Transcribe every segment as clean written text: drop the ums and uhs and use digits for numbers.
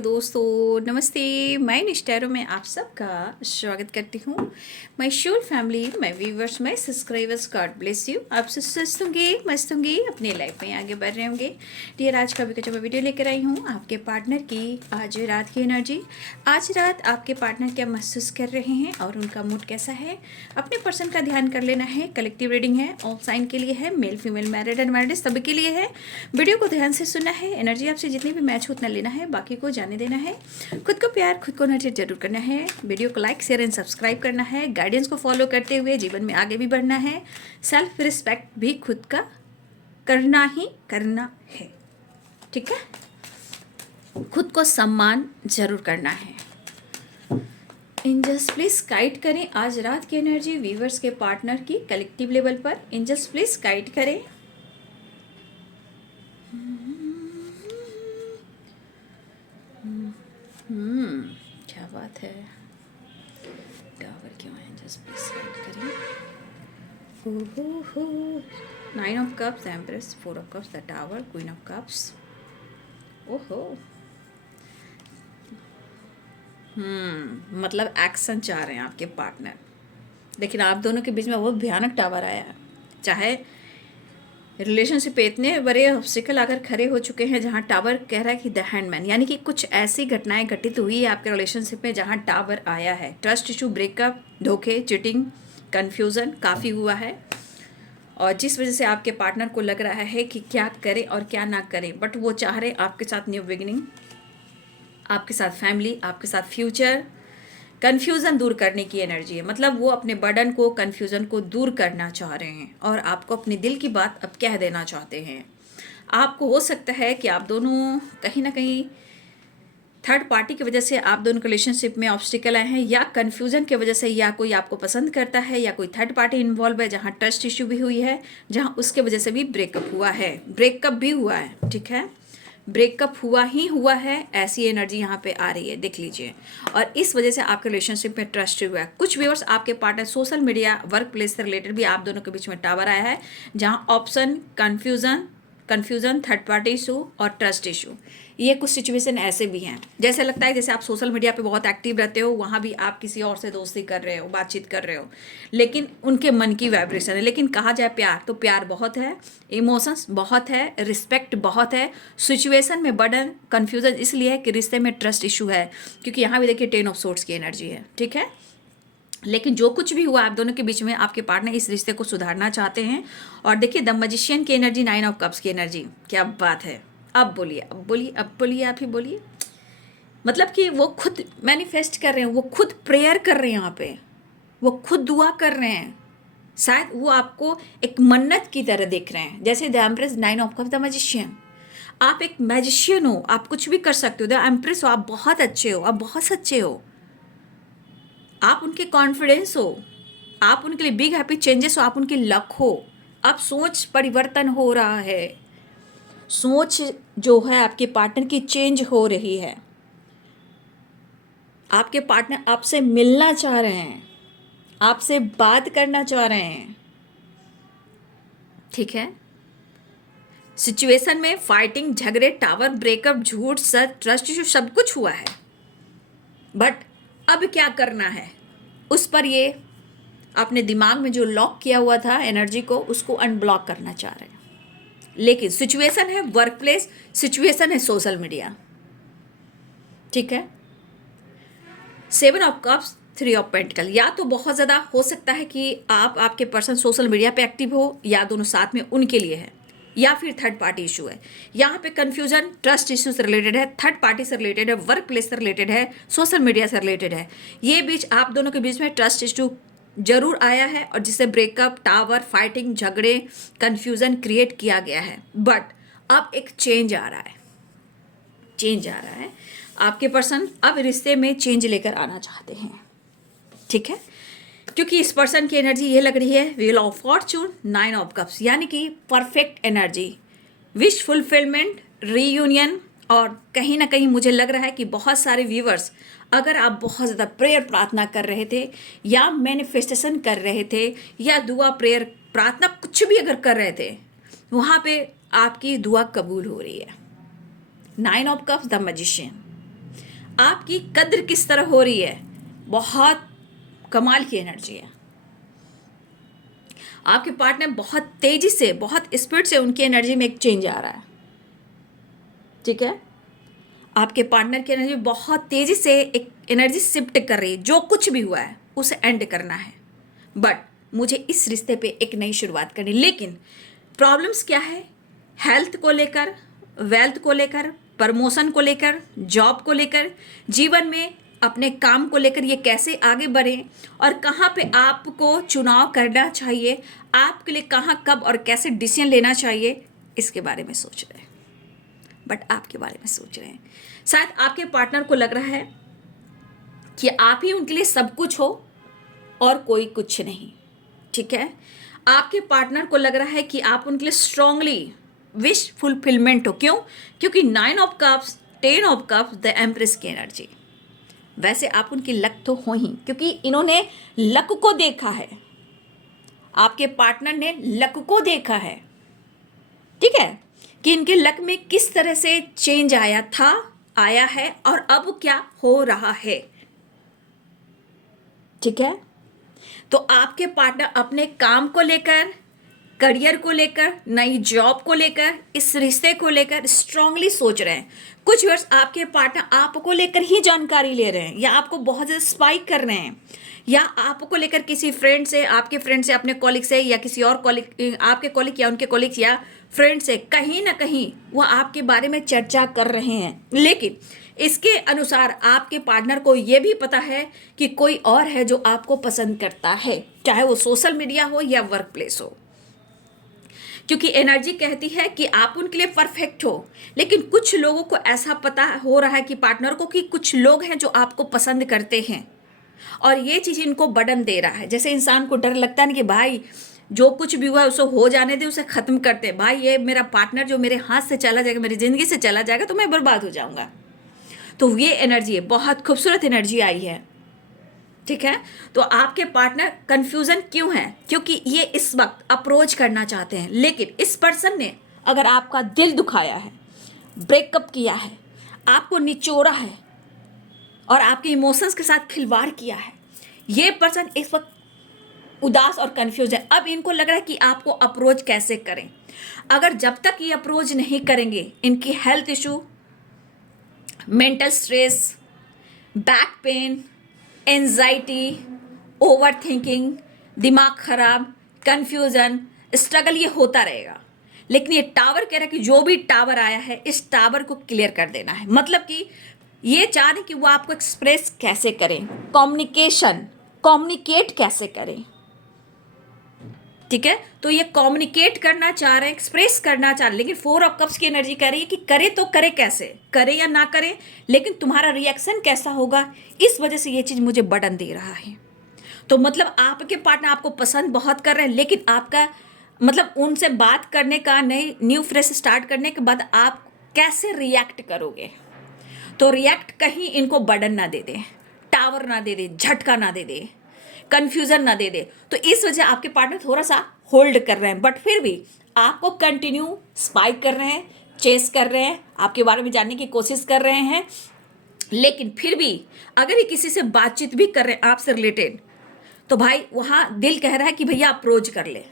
दोस्तों, नमस्ते। मैं निष्ठैरो में आप सबका स्वागत करती हूँ। My whole family, my viewers, my subscribers, God bless you. आप सब स्वस्थ होंगे, मस्त होंगे, अपने लाइफ में आगे बढ़ रहे होंगे। डियर, आज का भी जो मैं वीडियो लेकर आई हूँ आपके पार्टनर की आज रात की एनर्जी। आज रात आपके पार्टनर क्या महसूस कर रहे हैं और उनका मूड कैसा है, अपने पर्सन का ध्यान कर लेना है। कलेक्टिव रीडिंग है, ऑल साइन के लिए है, मेल फीमेल मैरिड अनमैरिड सभी के लिए है। वीडियो को ध्यान से सुनना है, एनर्जी आपसे जितनी भी मैच हो उतना लेना है, बाकी को जाने देना है। खुद को प्यार, खुद को नर्चर जरूर करना है। वीडियो को लाइक, शेयर एंड सब्सक्राइब करना है। गाइडेंस को फॉलो करते हुए जीवन में आगे भी बढ़ना है। सेल्फ रिस्पेक्ट भी खुद का करना ही करना है, ठीक है। खुद को सम्मान जरूर करना है। एंजल्स प्लीज गाइड करें आज रात की एनर्जी व्यूवर्स के पार्टनर की कलेक्टिव लेवल पर। एंजल्स प्लीज गाइड करें। क्या बात है। टावर क्यों है, जस्ट प्लीज गाइड करें। हो 9 of cups, empress, 4 of cups, the tower, queen of cups. ओहो, मतलब एक्शन चाह रहे हैं आपके पार्टनर, लेकिन आप दोनों के बीच में बहुत भयानक टावर आया है। चाहे रिलेशनशिप पे इतने बड़े ऑब्स्टिकल आकर खड़े हो चुके हैं जहां टावर कह रहा है कि द हैंडमैन, यानी कि कुछ ऐसी घटनाएं घटित हुई है आपके रिलेशनशिप में जहां टावर आया है। ट्रस्ट इशू, ब्रेकअप, धोखे, चिटिंग, कन्फ्यूज़न काफ़ी हुआ है, और जिस वजह से आपके पार्टनर को लग रहा है कि क्या करे और क्या ना करे, बट वो चाह रहे आपके साथ न्यू बिगिनिंग, आपके साथ फैमिली, आपके साथ फ्यूचर। कन्फ्यूज़न दूर करने की एनर्जी है, मतलब वो अपने बर्डन को, कन्फ्यूज़न को दूर करना चाह रहे हैं और आपको अपने दिल की बात अब कह देना चाहते हैं। आपको हो सकता है कि आप दोनों कहीं ना कहीं थर्ड पार्टी की वजह से आप दोनों के रिलेशनशिप में ऑब्स्टिकल आए हैं, या कन्फ्यूज़न की वजह से, या कोई आपको पसंद करता है, या कोई थर्ड पार्टी इन्वॉल्व है जहाँ ट्रस्ट इशू भी हुई है, जहाँ उसके वजह से भी ब्रेकअप हुआ है, ब्रेकअप भी हुआ है, ठीक है। ब्रेकअप हुआ ही हुआ है, ऐसी एनर्जी यहाँ पे आ रही है, देख लीजिए। और इस वजह से आपके रिलेशनशिप में ट्रस्ट हुआ है। कुछ व्यूअर्स आपके partner social media, work place से रिलेटेड भी आप दोनों के बीच में टावर आया है, जहाँ option, confusion, third party issue और ट्रस्ट इशू, ये कुछ सिचुएशन ऐसे भी हैं। जैसे लगता है जैसे आप सोशल मीडिया पे बहुत एक्टिव रहते हो, वहाँ भी आप किसी और से दोस्ती कर रहे हो, बातचीत कर रहे हो, लेकिन उनके मन की वाइब्रेशन है। लेकिन कहा जाए प्यार, तो प्यार बहुत है, इमोशंस बहुत है, रिस्पेक्ट बहुत है। सिचुएशन में बर्डन, कन्फ्यूजन इसलिए है कि रिश्ते में ट्रस्ट इशू है, क्योंकि यहाँ भी देखिए 10 ऑफ सोर्ड्स की एनर्जी है, ठीक है। लेकिन जो कुछ भी हुआ आप दोनों के बीच में, आपके पार्टनर इस रिश्ते को सुधारना चाहते हैं। और देखिए द मैजिशियन की एनर्जी, 9 ऑफ कप्स की एनर्जी, क्या बात है। अब बोलिए, अब बोलिए, अब बोलिए, आप ही बोलिए। मतलब कि वो खुद मैनिफेस्ट कर रहे हैं, वो खुद प्रेयर कर रहे हैं, यहाँ पे वो खुद दुआ कर रहे हैं। शायद वो आपको एक मन्नत की तरह देख रहे हैं, जैसे the empress, 9 of cups, the magician. आप एक मैजिशियन हो, आप कुछ भी कर सकते हो। द एम्प्रेस हो, आप बहुत अच्छे हो, आप बहुत सच्चे हो, आप उनके कॉन्फिडेंस हो, आप उनके लिए बिग हैप्पी चेंजेस हो, आप उनकी लक हो। अब सोच परिवर्तन हो रहा है, सोच जो है आपके पार्टनर की चेंज हो रही है। आपके पार्टनर आपसे मिलना चाह रहे हैं, आपसे बात करना चाह रहे हैं, ठीक है। सिचुएशन में फाइटिंग, झगड़े, टावर, ब्रेकअप, झूठ, सच, ट्रस्ट इशू सब कुछ हुआ है, बट अब क्या करना है उस पर ये अपने दिमाग में जो लॉक किया हुआ था एनर्जी को, उसको अनब्लॉक करना चाह रहे हैं। लेकिन सिचुएशन है वर्क प्लेस, सिचुएशन है सोशल मीडिया, ठीक है। 7 ऑफ कप्स, 3 ऑफ पेंटिकल, या तो बहुत ज़्यादा हो सकता है कि आप, आपके पर्सन सोशल मीडिया पे एक्टिव हो, या दोनों साथ में उनके लिए है, या फिर थर्ड पार्टी इशू है। यहाँ पे कन्फ्यूजन ट्रस्ट इशू से रिलेटेड है, थर्ड पार्टी से रिलेटेड है, वर्क प्लेस से रिलेटेड है, सोशल मीडिया से रिलेटेड है। ये बीच आप दोनों के बीच में ट्रस्ट इशू जरूर आया है, और जिससे ब्रेकअप, टावर, फाइटिंग, झगड़े, कन्फ्यूजन क्रिएट किया गया है। बट अब एक चेंज आ रहा है, चेंज आ रहा है। आपके पर्सन अब रिश्ते में चेंज लेकर आना चाहते हैं, ठीक है। क्योंकि इस पर्सन की एनर्जी ये लग रही है, wheel of Fortune, 9 of cups, यानी कि perfect energy, wish fulfilment, reunion. और कहीं ना कहीं मुझे लग रहा है कि बहुत सारे व्यूवर्स, अगर आप बहुत ज़्यादा प्रेयर प्रार्थना कर रहे थे, या मैनिफेस्टेशन कर रहे थे, या दुआ, प्रेयर, प्रार्थना कुछ भी अगर कर रहे थे, वहाँ पे आपकी दुआ कबूल हो रही है। 9 ऑफ कप्स, द मैजिशियन। आपकी कद्र किस तरह हो रही है, बहुत कमाल की एनर्जी है। आपके पार्टनर बहुत तेजी से, बहुत स्पीड से उनकी एनर्जी में एक चेंज आ रहा है, ठीक है। आपके पार्टनर की एनर्जी बहुत तेजी से एक एनर्जी शिफ्ट कर रही है। जो कुछ भी हुआ है उसे एंड करना है, बट मुझे इस रिश्ते पे एक नई शुरुआत करनी। लेकिन प्रॉब्लम्स क्या है, हेल्थ को लेकर, वेल्थ को लेकर, प्रमोशन को लेकर, जॉब को लेकर, जीवन में अपने काम को लेकर ये कैसे आगे बढ़े और कहाँ पे आपको चुनाव करना चाहिए, आपके लिए कहाँ, कब और कैसे डिसीजन लेना चाहिए, इसके बारे में सोच रहे हैं। बट आपके बारे में सोच रहे हैं। शायद आपके पार्टनर को लग रहा है कि आप ही उनके लिए सब कुछ हो और कोई कुछ नहीं, ठीक है। आपके पार्टनर को लग रहा है कि आप उनके लिए स्ट्रांगली विश फुलफिलमेंट हो। क्यों? क्योंकि 9 of cups, 10 of cups, the empress की एनर्जी। वैसे आप उनकी लक तो हो ही, क्योंकि इन्होंने लक को देखा है, आपके पार्टनर ने लक को देखा है, ठीक है, कि इनके लक में किस तरह से चेंज आया था, आया है और अब क्या हो रहा है, ठीक है। तो आपके पार्टनर अपने काम को लेकर, करियर को लेकर, नई जॉब को लेकर, इस रिश्ते को लेकर स्ट्रांगली सोच रहे हैं। कुछ वर्ष आपके पार्टनर आपको लेकर ही जानकारी ले रहे हैं, या आपको बहुत ज़्यादा स्पाइक कर रहे हैं, या आपको लेकर किसी फ्रेंड से, आपके फ्रेंड से, अपने कॉलिग से, या किसी और कॉलिग, आपके कॉलिग या उनके कॉलिग या फ्रेंड से कहीं ना कहीं वो आपके बारे में चर्चा कर रहे हैं। लेकिन इसके अनुसार आपके पार्टनर को ये भी पता है कि कोई और है जो आपको पसंद करता है, चाहे वो सोशल मीडिया हो या वर्क प्लेस हो। क्योंकि एनर्जी कहती है कि आप उनके लिए परफेक्ट हो, लेकिन कुछ लोगों को ऐसा पता हो रहा है कि पार्टनर को, कि कुछ लोग हैं जो आपको पसंद करते हैं और ये चीज़ इनको बर्डन दे रहा है। जैसे इंसान को डर लगता है ना कि भाई जो कुछ भी हुआ उसे हो जाने दे, उसे ख़त्म करते, भाई ये मेरा पार्टनर जो मेरे हाथ से चला जाएगा, मेरी ज़िंदगी से चला जाएगा तो मैं बर्बाद हो जाऊंगा। तो ये एनर्जी है, बहुत खूबसूरत एनर्जी आई है, ठीक है। तो आपके पार्टनर कंफ्यूजन क्यों है? क्योंकि ये इस वक्त अप्रोच करना चाहते हैं, लेकिन इस पर्सन ने अगर आपका दिल दुखाया है, ब्रेकअप किया है, आपको निचोड़ा है और आपके इमोशंस के साथ खिलवाड़ किया है, ये पर्सन इस वक्त उदास और कंफ्यूज है। अब इनको लग रहा है कि आपको अप्रोच कैसे करें। अगर जब तक ये अप्रोच नहीं करेंगे, इनकी health issue, mental stress, back pain, anxiety, over thinking, दिमाग खराब, कंफ्यूजन, स्ट्रगल, ये होता रहेगा। लेकिन ये टावर कह रहा है कि जो भी टावर आया है इस टावर को क्लियर कर देना है। मतलब कि ये चाह रहे कि वो आपको एक्सप्रेस कैसे करें, कम्युनिकेट कैसे करें, ठीक है। तो ये कम्युनिकेट करना चाह रहे हैं, एक्सप्रेस करना चाह रहे हैं, लेकिन 4 ऑफ कप्स की एनर्जी कह रही है कि करे तो करे कैसे, करे या ना करे, लेकिन तुम्हारा रिएक्शन कैसा होगा, इस वजह से ये चीज़ मुझे बर्डन दे रहा है। तो मतलब आपके पार्टनर आपको पसंद बहुत कर रहे हैं, लेकिन आपका मतलब उनसे बात करने का, नई न्यू फ्रेश स्टार्ट करने के बाद आप कैसे रिएक्ट करोगे। तो रिएक्ट कहीं इनको बर्डन ना दे दे, टावर ना दे दे, झटका ना दे दे, कंफ्यूजन ना दे दे। तो इस वजह आपके पार्टनर थोड़ा सा होल्ड कर रहे हैं, बट फिर भी आपको कंटिन्यू स्पाइक कर रहे हैं, चेस कर रहे हैं, आपके बारे में जानने की कोशिश कर रहे हैं। लेकिन फिर भी अगर ये किसी से बातचीत भी कर रहे हैं आपसे रिलेटेड, तो भाई वहाँ दिल कह रहा है कि भैया अप्रोच कर ले,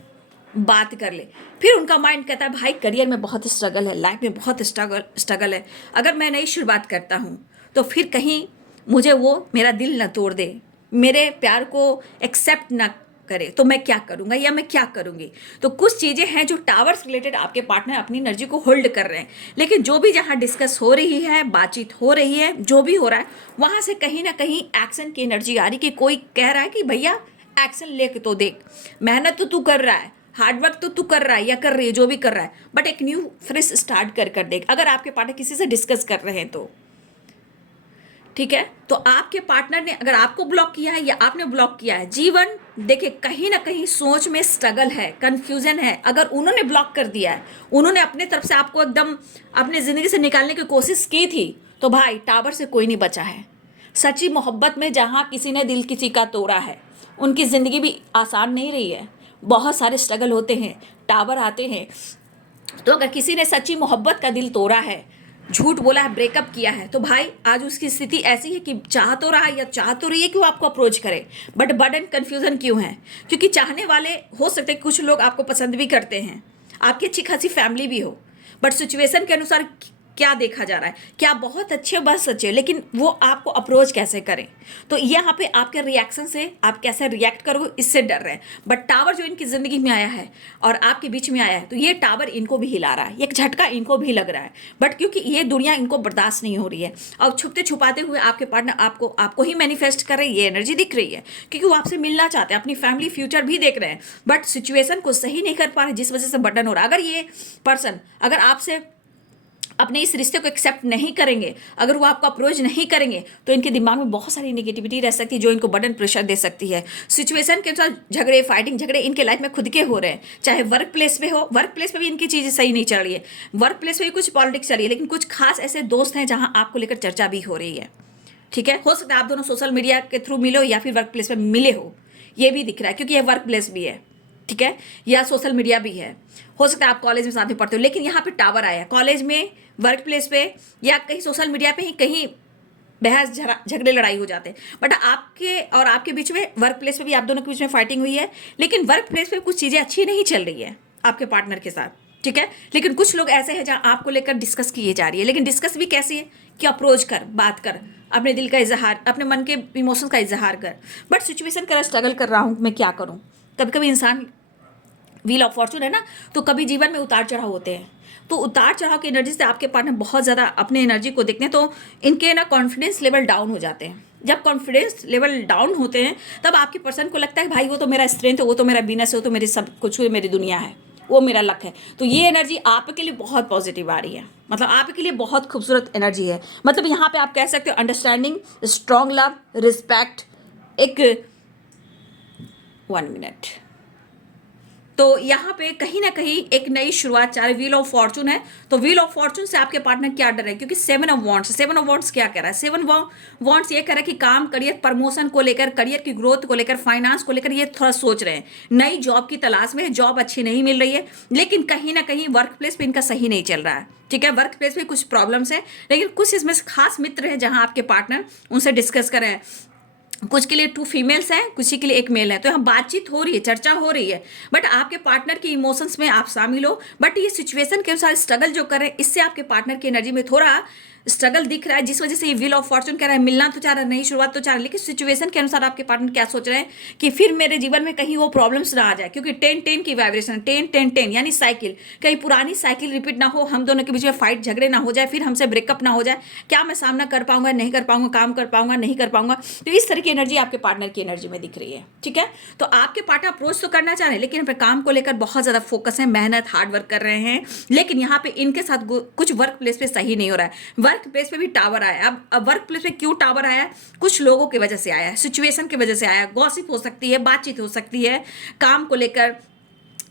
बात कर ले। फिर उनका माइंड कहता है भाई करियर में बहुत स्ट्रगल है, लाइफ में बहुत स्ट्रगल है, अगर मैं नई शुरुआत करता हूँ तो फिर कहीं मुझे वो मेरा दिल न तोड़ दे, मेरे प्यार को एक्सेप्ट ना करे, तो मैं क्या करूँगा या मैं क्या करूँगी। तो कुछ चीज़ें हैं जो टावर्स रिलेटेड आपके पार्टनर अपनी एनर्जी को होल्ड कर रहे हैं। लेकिन जो भी जहाँ डिस्कस हो रही है, बातचीत हो रही है, जो भी हो रहा है, वहाँ से कहीं ना कहीं एक्शन की एनर्जी आ रही कि कोई कह रहा है कि भैया एक्शन ले तो देख, मेहनत तो तू कर रहा है, हार्डवर्क तो तू कर रहा है या कर रही है, जो भी कर रहा है, बट एक न्यू फ्रेश स्टार्ट कर देख। अगर आपके पार्टनर किसी से डिस्कस कर रहे हैं तो ठीक है। तो आपके पार्टनर ने अगर आपको ब्लॉक किया है या आपने ब्लॉक किया है, जीवन देखिए कहीं ना कहीं सोच में स्ट्रगल है, कंफ्यूजन है। अगर उन्होंने ब्लॉक कर दिया है, उन्होंने अपने तरफ से आपको एकदम अपने ज़िंदगी से निकालने की कोशिश की थी, तो भाई टावर से कोई नहीं बचा है। सच्ची मोहब्बत में जहाँ किसी ने दिल किसी का तोड़ा है, उनकी ज़िंदगी भी आसान नहीं रही है, बहुत सारे स्ट्रगल होते हैं, टावर आते हैं। तो अगर किसी ने सच्ची मोहब्बत का दिल तोड़ा है झूठ बोला है, ब्रेकअप किया है, तो भाई आज उसकी स्थिति ऐसी है कि चाह तो रहा है या चाह तो रही है कि वो आपको अप्रोच करे, बट बर्डन कन्फ्यूजन क्यों है? क्योंकि चाहने वाले हो सकते हैं, कुछ लोग आपको पसंद भी करते हैं, आपकी अच्छी खासी फैमिली भी हो, बट सिचुएशन के अनुसार क्या देखा जा रहा है कि आप बहुत अच्छे, बस अच्छे, लेकिन वो आपको अप्रोच कैसे करें, तो यहाँ पे आपके रिएक्शन से आप कैसे रिएक्ट करोगे इससे डर रहे हैं। बट टावर जो इनकी ज़िंदगी में आया है और आपके बीच में आया है, तो ये टावर इनको भी हिला रहा है, एक झटका इनको भी लग रहा है, बट क्योंकि ये दुनिया इनको बर्दाश्त नहीं हो रही है, और छुपते छुपाते हुए आपके पार्टनर आपको ही मैनिफेस्ट कर रहे हैं, ये एनर्जी दिख रही है, क्योंकि वो आपसे मिलना चाहते हैं, अपनी फैमिली फ्यूचर भी देख रहे हैं, बट सिचुएशन को सही नहीं कर पा रहे, जिस वजह से बर्डन हो रहा है। अगर ये पर्सन अगर आपसे अपने इस रिश्ते को एक्सेप्ट नहीं करेंगे, अगर वो आपको अप्रोच नहीं करेंगे, तो इनके दिमाग में बहुत सारी नेगेटिविटी रह सकती है जो इनको बर्डन प्रेशर दे सकती है। सिचुएशन के अनुसार झगड़े, फाइटिंग, झगड़े इनके लाइफ में खुद के हो रहे हैं, चाहे वर्क प्लेस पे हो, वर्क प्लेस पे भी इनकी चीज़ें सही नहीं चल रही है, वर्क प्लेस पे भी कुछ पॉलिटिक्स चल रही है, लेकिन कुछ खास ऐसे दोस्त हैं जहाँ आपको लेकर चर्चा भी हो रही है। ठीक है, हो सकता है आप दोनों सोशल मीडिया के थ्रू मिलो या फिर वर्क प्लेस पे मिले हो, ये भी दिख रहा है, क्योंकि ये वर्क प्लेस भी है, ठीक है, या सोशल मीडिया भी है। हो सकता है आप कॉलेज में साथ में पढ़ते हो, लेकिन यहाँ पे टावर आया, कॉलेज में, वर्क प्लेस पे, या कहीं सोशल मीडिया पे ही कहीं बहस झगड़े लड़ाई हो जाते हैं, बट आपके और आपके बीच में वर्क प्लेस पे भी आप दोनों के बीच में फाइटिंग हुई है, लेकिन वर्क प्लेस पे कुछ चीज़ें अच्छी नहीं चल रही है आपके पार्टनर के साथ। ठीक है, लेकिन कुछ लोग ऐसे हैं जहाँ आपको लेकर डिस्कस किए जा रही है, लेकिन डिस्कस भी कैसी है कि अप्रोच कर, बात कर, अपने दिल का इजहार, अपने मन के इमोशंस का इजहार कर, बट सिचुएशन कर स्ट्रगल कर रहा हूँ, मैं क्या करूँ। कभी कभी इंसान व्हील ऑफ फॉर्चून है ना, तो कभी जीवन में उतार चढ़ाव होते हैं, तो उतार चढ़ाव की एनर्जी से आपके पार्टनर बहुत ज़्यादा अपने एनर्जी को देखते हैं, तो इनके ना कॉन्फिडेंस लेवल डाउन हो जाते हैं। जब कॉन्फिडेंस लेवल डाउन होते हैं, तब आपके पर्सन को लगता है भाई वो तो मेरा स्ट्रेंथ है, वो तो मेरा वीनस है, वो तो मेरी सब कुछ है, मेरी दुनिया है, वो मेरा लक है। तो ये एनर्जी आपके लिए बहुत पॉजिटिव आ रही है, मतलब आपके लिए बहुत खूबसूरत एनर्जी है। मतलब यहाँ पे आप कह सकते हो अंडरस्टैंडिंग, स्ट्रॉन्ग लव, रिस्पेक्ट, एक 1 मिनट, तो यहाँ पे कहीं ना कहीं एक नई शुरुआत चाह रही, व्हील ऑफ फॉर्चून है, तो व्हील ऑफ फॉर्चून से आपके पार्टनर क्या डर है, क्योंकि 7 ऑफ वॉन्ट्स क्या कह रहा है, 7 वॉन्ट्स ये कह रहा है कि काम, करियर, प्रमोशन को लेकर, करियर की ग्रोथ को लेकर, फाइनेंस को लेकर ये थोड़ा सोच रहे हैं, नई जॉब की तलाश में है, जॉब अच्छी नहीं मिल रही है, लेकिन कहीं ना कहीं वर्क प्लेस पे इनका सही नहीं चल रहा है। ठीक है, वर्क प्लेस पे कुछ प्रॉब्लम्स है, लेकिन कुछ इसमें खास मित्र हैं जहां आपके पार्टनर उनसे डिस्कस करें, कुछ के लिए 2 फीमेल्स हैं, कुछ के लिए 1 मेल है, तो यहाँ बातचीत हो रही है, चर्चा हो रही है, बट आपके पार्टनर के इमोशंस में आप शामिल हो, बट ये सिचुएशन के अनुसार स्ट्रगल जो कर रहे हैं, इससे आपके पार्टनर की एनर्जी में थोड़ा स्ट्रगल दिख रहा है, जिस वजह से ये व्हील ऑफ फॉर्चून कह रहा है मिलना तो चाह रहा है, नई शुरुआत तो चाह रहा है, लेकिन सिचुएशन के अनुसार आपके पार्टनर क्या सोच रहे हैं कि फिर मेरे जीवन में कहीं वो प्रॉब्लम्स ना आ जाए, क्योंकि 10-10 की वाइब्रेशन, 10-10-10 यानी साइकिल, कहीं पुरानी साइकिल रिपीट ना हो, हम दोनों के बीच में फाइट झगड़े ना हो जाए, फिर हमसे ब्रेकअप ना हो जाए, क्या मैं सामना कर पाऊंगा, नहीं कर पाऊंगा, काम कर पाऊंगा, नहीं कर पाऊंगा। तो इस तरह की एनर्जी आपके पार्टनर की एनर्जी में दिख रही है। ठीक है, तो आपके पार्टनर अप्रोच तो करना चाह रहे हैं, लेकिन अपने काम को लेकर बहुत ज़्यादा फोकस है, मेहनत, हार्ड वर्क कर रहे हैं, लेकिन यहाँ पे इनके साथ कुछ वर्क प्लेस पे सही नहीं हो रहा है, वर्क प्लेस पे भी टावर आया। अब वर्क प्लेस पे क्यों टावर आया, कुछ लोगों की वजह से आया है, सिचुएशन की वजह से आया, गॉसिप हो सकती है, बातचीत हो सकती है काम को लेकर,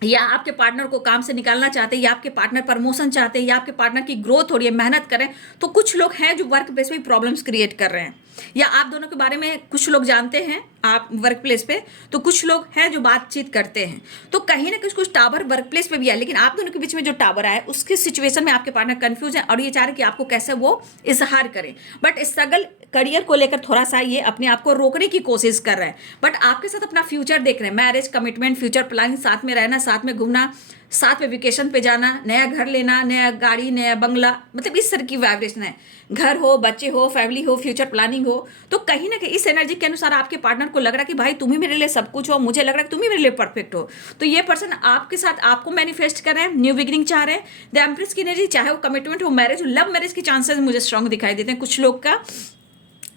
या आपके पार्टनर को काम से निकालना चाहते हैं, या आपके पार्टनर प्रमोशन चाहते हैं, या आपके पार्टनर की ग्रोथ हो रही है, मेहनत करें, तो कुछ लोग हैं जो वर्क प्लेस में प्रॉब्लम्स क्रिएट कर रहे हैं, या आप दोनों के बारे में कुछ लोग जानते हैं आप वर्क प्लेस पे, तो कुछ लोग हैं जो बातचीत करते हैं, तो कहीं ना कुछ टावर वर्क प्लेस पे भी है, लेकिन आप दोनों के बीच में जो टावर आया उसके सिचुएशन में आपके पार्टनर कंफ्यूज है, और ये चाह रहे कि आपको कैसे वो इजहार करें, बट स्ट्रगल करियर को लेकर थोड़ा सा ये अपने आप को रोकने की कोशिश कर रहे हैं, बट आपके साथ अपना फ्यूचर देख रहे हैं, मैरिज, कमिटमेंट, फ्यूचर प्लानिंग, साथ में रहना, साथ में घूमना, साथ में वेकेशन पे जाना, नया घर लेना, नया गाड़ी, नया बंगला, मतलब इस तरह की वाइब्रेशन है, घर हो, बच्चे हो, फैमिली हो, फ्यूचर प्लानिंग हो, तो कहीं ना कहीं इस एनर्जी के अनुसार आपके पार्टनर को लग रहा है कि भाई तुम ही मेरे लिए सब कुछ हो, मुझे लग रहा है कि तुम ही मेरे लिए परफेक्ट हो, तो ये पर्सन आपके साथ आपको मैनिफेस्ट कर रहे हैं, न्यू बिगिनिंग चाह रहे हैं, द एम्प्रेस की एनर्जी, चाहे वो कमिटमेंट हो, मैरिज हो, लव मैरिज के चांसेस मुझे स्ट्रांग दिखाई देते हैं कुछ लोग का,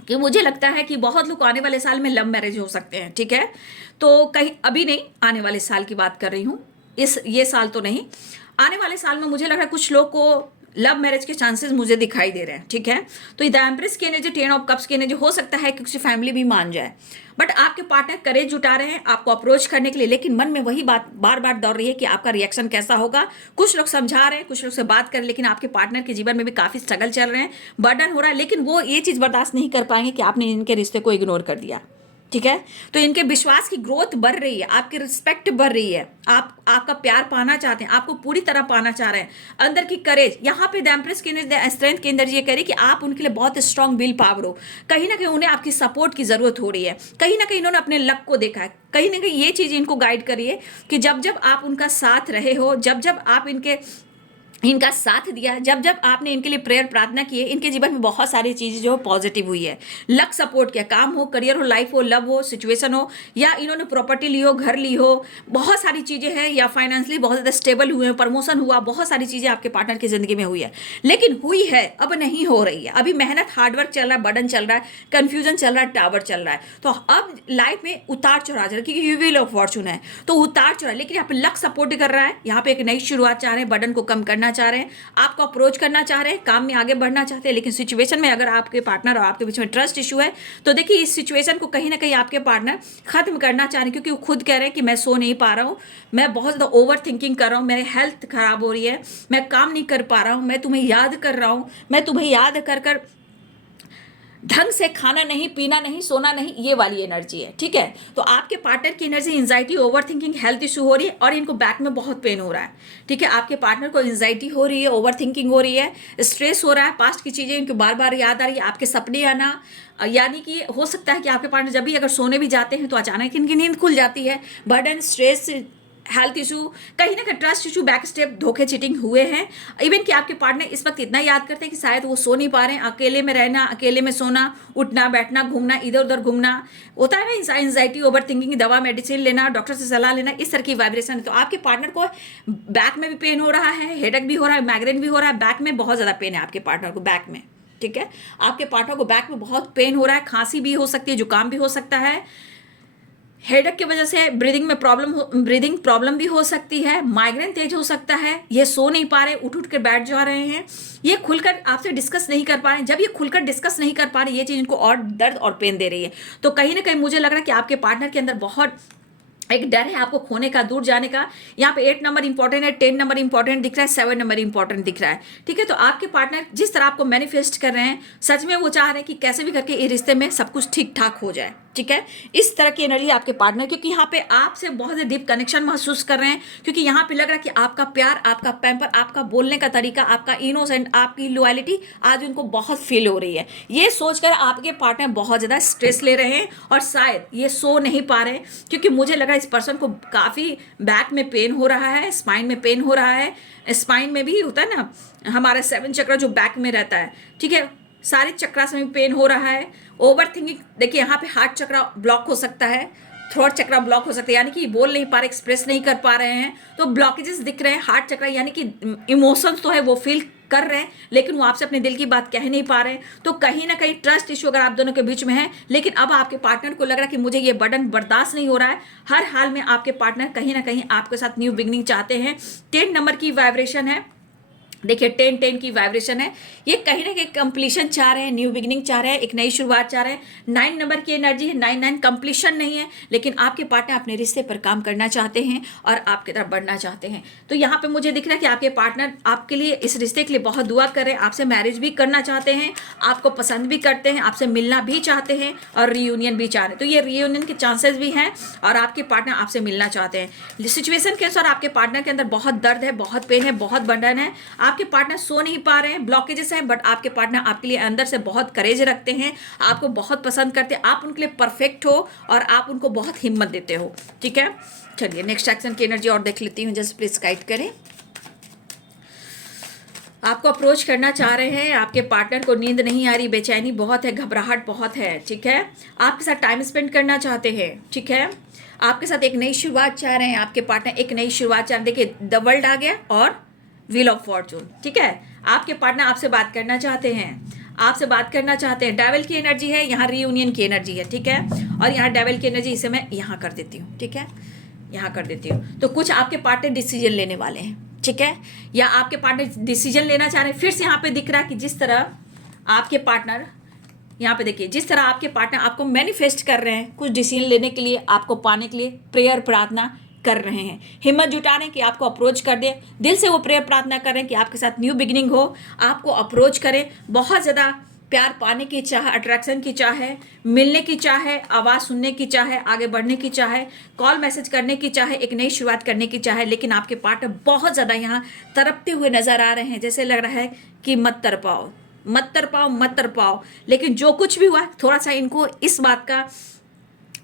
कि मुझे लगता है कि बहुत लोग आने वाले साल में लव मैरिज हो सकते हैं। ठीक है, तो कहीं अभी नहीं, आने वाले साल की बात कर रही हूँ, ये साल तो नहीं, आने वाले साल में मुझे लग रहा है कुछ लोग को लव मैरिज के चांसेस मुझे दिखाई दे रहे हैं। ठीक है, तो द एम्प्रेस की एनर्जी, 10 ऑफ कप्स की एनर्जी, हो सकता है कि किसी फैमिली भी मान जाए, बट आपके पार्टनर करेज जुटा रहे हैं आपको अप्रोच करने के लिए, लेकिन मन में वही बात बार बार दौड़ रही है कि आपका रिएक्शन कैसा होगा। कुछ लोग समझा रहे हैं, कुछ लोग से बात कर, लेकिन आपके पार्टनर के जीवन में भी काफ़ी स्ट्रगल चल रहे हैं, बर्डन हो रहा है, लेकिन वो ये चीज़ बर्दाश्त नहीं कर पाएंगे कि आपने इनके रिश्ते को इग्नोर कर दिया। ठीक है। तो इनके विश्वास की ग्रोथ बढ़ रही है, आपकी रिस्पेक्ट बढ़ रही है, आपका प्यार पाना चाहते हैं, आपको पूरी तरह पाना चाह रहे हैं। अंदर की करेज, यहाँ पे द एम्प्रेस की स्ट्रेंथ के अंदर ये कह रही कि आप उनके लिए बहुत स्ट्रांग विल पावर हो। कहीं ना कहीं उन्हें आपकी सपोर्ट की जरूरत हो रही है, कहीं ना कहीं इन्होंने अपने लक को देखा है, कहीं ना कहीं ये चीज इनको गाइड करी है कि जब जब आप उनका साथ रहे हो, जब जब आप इनका साथ दिया, जब जब आपने इनके लिए प्रेयर प्रार्थना की है, इनके जीवन में बहुत सारी चीज़ें जो पॉजिटिव हुई है। लक सपोर्ट किया, काम हो, करियर हो, लाइफ हो, लव हो, सिचुएशन हो, या इन्होंने प्रॉपर्टी ली हो, घर ली हो, बहुत सारी चीज़ें हैं, या फाइनेंशियली बहुत ज़्यादा स्टेबल हुए हैं, प्रमोशन हुआ, बहुत सारी चीज़ें आपके पार्टनर की ज़िंदगी में हुई है। लेकिन हुई है, अब नहीं हो रही है। अभी मेहनत, हार्डवर्क चल रहा है, बर्डन चल रहा है, कन्फ्यूजन चल रहा है, टावर चल रहा है। तो अब लाइफ में उतार चढ़ाव चल रहा है, क्योंकि यू व्हील ऑफ फॉर्चून है, तो उतार चढ़ाव। लेकिन यहाँ पे लक सपोर्ट कर रहा है, यहाँ पे एक नई शुरुआत चाह रहे हैं, बर्डन को कम करना चाह रहे हैं, आपको अप्रोच करना चाह रहे हैं, काम में आगे बढ़ना चाहते हैं। लेकिन सिचुएशन में अगर आपके पार्टनर और आपके बीच में ट्रस्ट इशू है, तो देखिए इस सिचुएशन को कहीं ना कहीं आपके पार्टनर खत्म करना चाह रहे हैं, क्योंकि वो खुद कह रहे हैं कि मैं सो नहीं पा रहा हूँ, मैं बहुत ज़्यादा ओवर थिंकिंग कर रहा हूँ, मेरी हेल्थ खराब हो रही है, मैं काम नहीं कर पा रहा हूँ, मैं तुम्हें याद कर रहा हूँ, मैं तुम्हें याद कर कर ढंग से खाना नहीं, पीना नहीं, सोना नहीं, ये वाली एनर्जी है। ठीक है। तो आपके पार्टनर की energy anxiety, over thinking, health issue हो रही है, और इनको बैक में बहुत पेन हो रहा है। ठीक है। आपके पार्टनर को एंजाइटी हो रही है, ओवर थिंकिंग हो रही है, स्ट्रेस हो रहा है, पास्ट की चीज़ें इनको बार बार याद आ रही है, आपके सपने आना, यानी कि हो सकता है कि आपके पार्टनर जब भी अगर सोने भी जाते हैं तो अचानक इनकी नींद खुल जाती है। बर्डन, स्ट्रेस, हेल्थ इशू, कहीं ना कहीं ट्रस्ट इशू, बैक स्टेप, धोखे, चीटिंग हुए हैं। इवन कि आपके पार्टनर इस वक्त इतना याद करते हैं कि शायद वो सो नहीं पा रहे हैं, अकेले में रहना, अकेले में सोना, उठना बैठना, घूमना, इधर उधर घूमना, होता है ना एंजाइटी, ओवर थिंकिंग, दवा मेडिसिन लेना, डॉक्टर से सलाह लेना, इस तरह की वाइब्रेशन है। तो आपके पार्टनर को बैक में भी पेन हो रहा है, हेडेक भी हो रहा है, माइग्रेन भी हो रहा है, बैक में बहुत ज़्यादा पेन है आपके पार्टनर को, बैक में। ठीक है। आपके पार्टनर को बैक में बहुत पेन हो रहा है, खांसी भी हो सकती है, जुकाम भी हो सकता है, हेडेक की वजह से ब्रीदिंग प्रॉब्लम भी हो सकती है, माइग्रेन तेज हो सकता है, ये सो नहीं पा रहे, उठ उठ कर बैठ जा रहे हैं, ये खुलकर आपसे डिस्कस नहीं कर पा रहे हैं। जब ये खुलकर डिस्कस नहीं कर पा रहे, ये चीज़ इनको और दर्द और पेन दे रही है। तो कहीं ना कहीं मुझे लग रहा है कि आपके पार्टनर के अंदर बहुत एक डर है आपको खोने का, दूर जाने का। यहाँ पे 8 नंबर इंपॉर्टेंट है, 10 नंबर इंपॉर्टेंट दिख रहा है, 7 नंबर इंपॉर्टेंट दिख रहा है। ठीक है। तो आपके पार्टनर जिस तरह आपको मैनिफेस्ट कर रहे हैं, सच में वो चाह रहे हैं कि कैसे भी करके इस रिश्ते में सब कुछ ठीक ठाक हो जाए। ठीक है। इस तरह की एनर्जी आपके पार्टनर, क्योंकि यहाँ पे आपसे बहुत ही डीप कनेक्शन महसूस कर रहे हैं, क्योंकि यहाँ पे लग रहा है कि आपका प्यार, आपका पैम्पर, आपका बोलने का तरीका, आपका इनोसेंट, आपकी लॉयल्टी आज उनको बहुत फील हो रही है। ये सोचकर आपके पार्टनर बहुत ज़्यादा स्ट्रेस ले रहे हैं, और शायद ये सो नहीं पा रहे हैं, क्योंकि मुझे लग रहा है इस पर्सन को काफ़ी बैक में पेन हो रहा है, स्पाइन में पेन हो रहा है। स्पाइन में भी होता है ना हमारा 7 चक्र जो बैक में रहता है। ठीक है। सारे चक्रास में भी पेन हो रहा है। ओवर थिंकिंग, देखिए यहाँ पे हार्ट चक्रा ब्लॉक हो सकता है, थ्रोट चक्रा ब्लॉक हो सकता है, यानी कि बोल नहीं पा रहे, एक्सप्रेस नहीं कर पा रहे हैं, तो ब्लॉकेजेस दिख रहे हैं। हार्ट चक्रा यानी कि इमोशंस तो है वो फील कर रहे हैं, लेकिन वो आपसे अपने दिल की बात कह नहीं पा रहे हैं। तो कहीं ना कहीं ट्रस्ट इशू अगर आप दोनों के बीच में है, लेकिन अब आपके पार्टनर को लग रहा है कि मुझे ये बर्डन बर्दाश्त नहीं हो रहा है। हर हाल में आपके पार्टनर कहीं ना कहीं आपके साथ न्यू बिगनिंग चाहते हैं। 10 नंबर की वाइब्रेशन है, देखिए 10 की वाइब्रेशन है, ये कहीं ना कहीं कंप्लीशन चाह रहे हैं, न्यू बिगनिंग चाह रहे हैं, एक नई शुरुआत चाह रहे हैं। 9 नंबर की एनर्जी है, 9 कंप्लीशन नहीं है, लेकिन आपके पार्टनर अपने रिश्ते पर काम करना चाहते हैं और आपकी तरफ बढ़ना चाहते हैं। तो यहाँ पे मुझे दिख रहा है कि आपके पार्टनर आपके लिए, इस रिश्ते के लिए बहुत दुआ कर रहे हैं, आपसे मैरिज भी करना चाहते हैं, आपको पसंद भी करते हैं, आपसे मिलना भी चाहते हैं, और रीयूनियन भी चाह रहे हैं। तो ये रीयूनियन के चांसेस भी हैं, और आपके पार्टनर आपसे मिलना चाहते हैं। सिचुएशन के अनुसार आपके पार्टनर के अंदर बहुत दर्द है, बहुत पेन है, बहुत बर्डन है। आपके पार्टनर सो नहीं पा रहे हैं, ब्लॉकेजेस हैं, बट आपके पार्टनर आपके लिए अंदर से बहुत करेज रखते हैं, आपको बहुत पसंद करते हैं, आप उनके लिए परफेक्ट हो, और आप उनको बहुत हिम्मत देते हो। ठीक है। चलिए नेक्स्ट एक्शन की एनर्जी और देख लेती हूँ, जस्ट प्लीज गाइड करें। आपको अप्रोच करना चाह रहे हैं, आपके पार्टनर को नींद नहीं आ रही, बेचैनी बहुत है, घबराहट बहुत है। ठीक है। आपके साथ टाइम स्पेंड करना चाहते हैं। ठीक है। आपके साथ एक नई शुरुआत चाह रहे हैं, आपके पार्टनर एक नई शुरुआत चाह रहे हैं। देखिए द वर्ल्ड आ गया और व्हील ऑफ फॉर्चून। ठीक है। आपके पार्टनर आपसे बात करना चाहते हैं, आपसे बात करना चाहते हैं। डेविल की एनर्जी है, यहाँ रीयूनियन की एनर्जी है। ठीक है। और यहाँ डेविल की एनर्जी, इसे मैं यहाँ कर देती हूँ। ठीक है। यहाँ कर देती हूँ। तो कुछ आपके पार्टनर डिसीजन लेने वाले हैं। ठीक है। या आपके पार्टनर डिसीजन लेना चाह रहे हैं। फिर से यहाँ पे दिख रहा है कि जिस तरह आपके पार्टनर, यहाँ पे देखिए जिस तरह आपके पार्टनर आपको मैनिफेस्ट कर रहे हैं, कुछ डिसीजन लेने के लिए, आपको पाने के लिए प्रेयर प्रार्थना कर रहे हैं, हिम्मत जुटा रहे हैं कि आपको अप्रोच कर दे। दिल से वो प्रेयर प्रार्थना कर रहे हैं कि आपके साथ न्यू बिगिनिंग हो, आपको अप्रोच करें। बहुत ज़्यादा प्यार पाने की चाह, अट्रैक्शन की चाह है, मिलने की चाह है, आवाज़ सुनने की चाह है, आगे बढ़ने की चाह है, कॉल मैसेज करने की चाह है, एक नई शुरुआत करने की चाह है। लेकिन आपके पार्टनर बहुत ज़्यादा यहाँ तड़पते हुए नजर आ रहे हैं, जैसे लग रहा है कि मत तड़पाओ, मत तड़पाओ, मत तड़पाओ। लेकिन जो कुछ भी हुआ, थोड़ा सा इनको इस बात का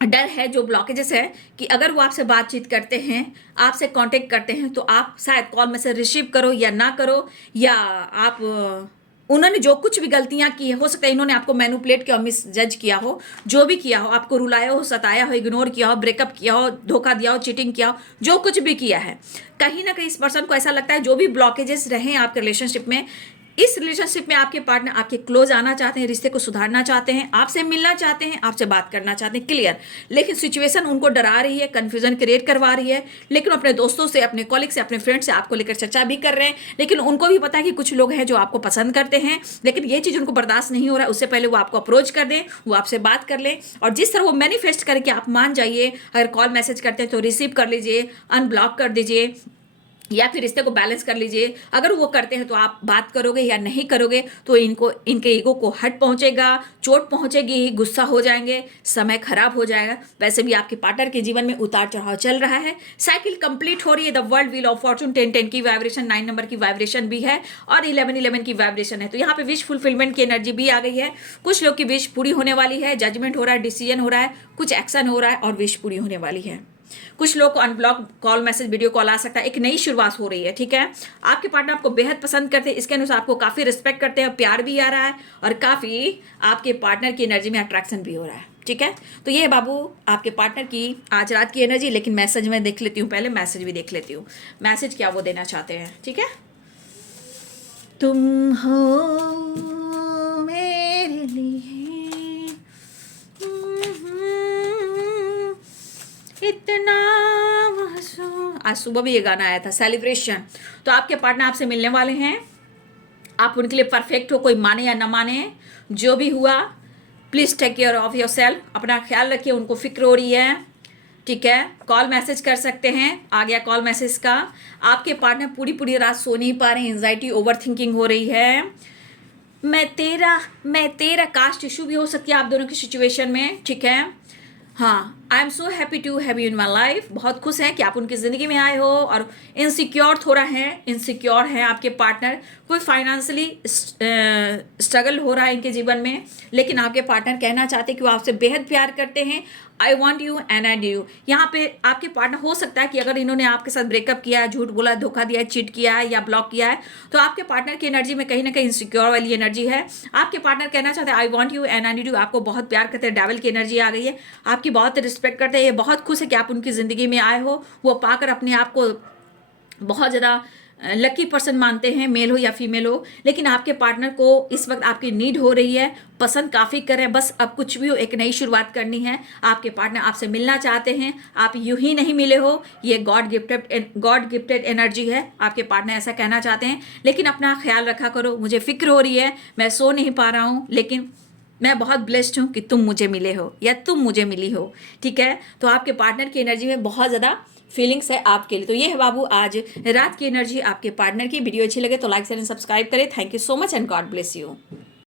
डर है, जो ब्लॉकेजेस है, कि अगर वो आपसे बातचीत करते हैं, आपसे कांटेक्ट करते हैं, तो आप शायद कॉल में से रिसीव करो या ना करो, या आप उन्होंने जो कुछ भी गलतियां की हो सकता है इन्होंने आपको मैनिपुलेट किया हो, मिस जज किया हो, जो भी किया हो, आपको रुलाया हो, सताया हो, इग्नोर किया हो, ब्रेकअप किया हो, धोखा दिया हो, चीटिंग किया हो, जो कुछ भी किया है, कहीं ना कहीं इस पर्सन को ऐसा लगता है जो भी ब्लॉकेजेस रहे आपके रिलेशनशिप में, इस रिलेशनशिप में आपके पार्टनर आपके क्लोज आना चाहते हैं, रिश्ते को सुधारना चाहते हैं, आपसे मिलना चाहते हैं, आपसे बात करना चाहते हैं, क्लियर। लेकिन सिचुएशन उनको डरा रही है, कंफ्यूजन क्रिएट करवा रही है। लेकिन अपने दोस्तों से, अपने कॉलिग से, अपने फ्रेंड से आपको लेकर चर्चा भी कर रहे हैं। लेकिन उनको भी पता है कि कुछ लोग हैं जो आपको पसंद करते हैं, लेकिन ये चीज़ उनको बर्दाश्त नहीं हो रहा है। उससे पहले वो आपको अप्रोच कर दें, वो आपसे बात कर लें, और जिस तरह वो मैनिफेस्ट करके आप मान जाइए। अगर कॉल मैसेज करते हैं तो रिसीव कर लीजिए, अनब्लॉक कर दीजिए, या फिर रिश्ते को बैलेंस कर लीजिए। अगर वो करते हैं तो आप बात करोगे या नहीं करोगे, तो इनको, इनके ईगो को हर्ट पहुंचेगा, चोट पहुंचेगी, गुस्सा हो जाएंगे, समय खराब हो जाएगा। वैसे भी आपके पार्टनर के जीवन में उतार चढ़ाव चल रहा है, साइकिल कंप्लीट हो रही है। The world wheel of Fortune 10-10 की वाइब्रेशन, 9 नंबर की वाइब्रेशन भी है, और 11-11 की वाइब्रेशन है। तो यहाँ पे विश फुलफिलमेंट की एनर्जी भी आ गई है। कुछ लोग की विश पूरी होने वाली है, जजमेंट हो रहा है, डिसीजन हो रहा है, कुछ एक्शन हो रहा है, और विश पूरी होने वाली है। कुछ लोग को unblock call message video call आ सकता है, एक नई शुरुआत हो रही है, ठीक है। आपके पार्टनर आपको बेहद पसंद करते हैं, इसके अनुसार आपको काफी रिस्पेक्ट करते हैं, प्यार भी आ रहा है, और काफी आपके पार्टनर की एनर्जी में अट्रैक्शन भी हो रहा है, ठीक है। तो ये है बाबू आपके पार्टनर की आज रात की एनर्जी। लेकिन मैसेज में देख लेती हूँ, पहले मैसेज भी देख लेती हूँ, मैसेज क्या वो देना चाहते हैं, ठीक है। तुम हो मेरे लिए इतना मासूम। आज सुबह भी ये गाना आया था, सेलिब्रेशन। तो आपके पार्टनर आपसे मिलने वाले हैं, आप उनके लिए परफेक्ट हो, कोई माने या ना माने, जो भी हुआ please take care of yourself, अपना ख्याल रखिए, उनको फिक्र हो रही है, ठीक है। कॉल मैसेज कर सकते हैं, आ गया कॉल मैसेज का। आपके पार्टनर पूरी पूरी रात सो नहीं पा रहे हैं, एंजाइटी ओवर थिंकिंग हो रही है। मैं तेरा कास्ट इशू भी हो सकती है आप दोनों की सिचुएशन में, ठीक है। हाँ, I am so happy to have you in my life. बहुत खुश हैं कि आप उनकी ज़िंदगी में आए हो। और इनसिक्योर थोड़ा है, इनसिक्योर है आपके पार्टनर, कोई फाइनेंशियली स्ट्रगल हो रहा है इनके जीवन में। लेकिन आपके पार्टनर कहना चाहते हैं कि वो आपसे बेहद प्यार करते हैं। I want you and I do you. यहाँ पे आपके पार्टनर हो सकता है कि अगर इन्होंने आपके साथ ब्रेकअप किया है, झूठ बोला, धोखा दिया है, चीट किया है या ब्लॉक किया है, तो आपके पार्टनर की एनर्जी में कहीं ना कहीं इनसिक्योर वाली एनर्जी है। आपके पार्टनर कहना चाहते हैं I want you and I do you, आपको बहुत प्यार करते हैं, डेविल की एनर्जी आ गई है, आपकी बहुत रिस्पेक्ट करते हैं, ये बहुत खुश है कि आप उनकी ज़िंदगी में आए हो। वो पाकर अपने आप को बहुत ज़्यादा लकी पर्सन मानते हैं, मेल हो या फीमेल हो। लेकिन आपके पार्टनर को इस वक्त आपकी नीड हो रही है, पसंद काफ़ी कर रहे हैं, बस अब कुछ भी हो एक नई शुरुआत करनी है। आपके पार्टनर आपसे मिलना चाहते हैं, आप यूं ही नहीं मिले हो, ये गॉड गिफ्टेड एनर्जी है। आपके पार्टनर ऐसा कहना चाहते हैं। लेकिन अपना ख्याल रखा करो, मुझे फिक्र हो रही है, मैं सो नहीं पा रहा हूँ, लेकिन मैं बहुत ब्लेस्ड हूँ कि तुम मुझे मिले हो या तुम मुझे मिली हो, ठीक है। तो आपके पार्टनर की एनर्जी में बहुत ज़्यादा फीलिंग्स है आपके लिए। तो ये है बाबू आज रात की एनर्जी आपके पार्टनर की। वीडियो अच्छी लगे तो लाइक शेयर एंड सब्सक्राइब करें। Thank you so much and God bless you.